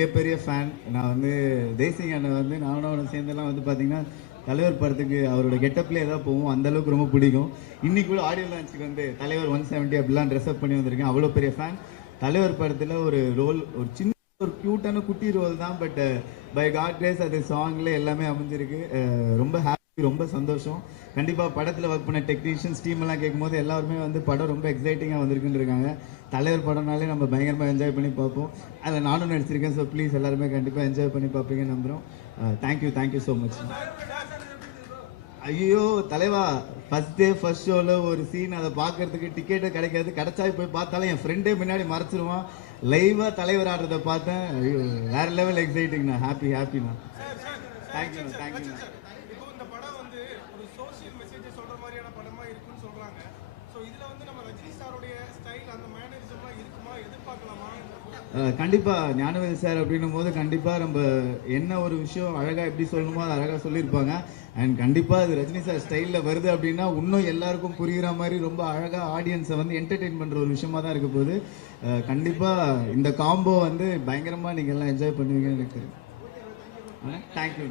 மிகப்பெரிய ஃபேன் நான் வந்து தேசிங் அண்ணன் வந்து நானும் அவனை சேர்ந்தெல்லாம் வந்து பார்த்தீங்கன்னா தலைவர் படத்துக்கு அவரோட கெட்டப்ல ஏதாவது போவோம் அந்த அளவுக்கு ரொம்ப பிடிக்கும். இன்னைக்கு கூட ஆடியோ லான்ச்சுக்கு வந்து தலைவர் ஒன் செவன்ட்டி அப்படிலாம் ட்ரெஸ் அப் பண்ணி வந்திருக்கேன். அவ்வளோ பெரிய ஃபேன் தலைவர் படத்தில் ஒரு ரோல் ஒரு சின்ன ஒரு க்யூட்டான குட்டி ரோல் தான் பட் பை காட் கிரேஸ் அது சாங்ல எல்லாமே அமைஞ்சிருக்கு. Uh, ரொம்ப ஹாப்பி ரொம்ப சந்தோஷம். கண்டிப்பாக படத்தில் ஒர்க் பண்ண டெக்னீஷியன்ஸ் டீம் எல்லாம் கேட்கும்போது எல்லாருமே வந்து படம் ரொம்ப எக்ஸைட்டிங்காக வந்திருக்குன்னு இருக்காங்க தலைவர் படம்னாலே நம்ம பயங்கரமாக என்ஜாய் பண்ணி பார்ப்போம். அதில் நானும் நடிச்சிருக்கேன் ஸோ ப்ளீஸ் எல்லாருமே கண்டிப்பாக என்ஜாய் பண்ணி பார்ப்பீங்கன்னு நம்புகிறோம் தேங்க்யூ தேங்க்யூ ஸோ மச் ஐயோ தலைவா ஃபர்ஸ்ட் டே ஃபர்ஸ்ட் ஷோவில் ஒரு சீன் அதை பார்க்கறதுக்கு டிக்கெட்டே கிடைக்காது. கிடைச்சா போய் பார்த்தாலும் என் ஃப்ரெண்டே முன்னாடி மறைச்சிருவான். லைவாக தலைவர் ஆடுறத பார்த்தேன். ஐயோ வேறு லெவல் எக்ஸைட்டிங்ண்ணா ஹாப்பி ஹாப்பிண்ணா தேங்க்யூண்ணா தேங்க்யூண்ணா இப்போ இந்த படம் வந்து ஒரு சோஷியல் மெசேஜ் சொல்ற மாதிரியான படமா இருக்குன்னு சொல்றாங்க. ஸோ இதுல வந்து நம்ம ரஜினி சாருடைய ஸ்டைல் அந்த மேனரிசம்லாம் இருக்குமா? எதிர்பார்க்கலாமா? அஹ் கண்டிப்பா ஞானவேல் சார் அப்படின்னும் போது கண்டிப்பா நம்ம என்ன ஒரு விஷயம் அழகா எப்படி சொல்லணுமோ அதை அழகா சொல்லியிருப்பாங்க. அண்ட் கண்டிப்பா அது ரஜினி சார் ஸ்டைல்ல வருது அப்படின்னா இன்னும் எல்லாருக்கும் புரியுற மாதிரி ரொம்ப அழகா ஆடியன்ஸை வந்து என்டர்டெயின் பண்ற ஒரு விஷயமா தான் இருக்க போகுது. அஹ் கண்டிப்பா இந்த காம்போ வந்து பயங்கரமா நீங்க எல்லாம் என்ஜாய் பண்ணுவீங்கன்னு Thank you.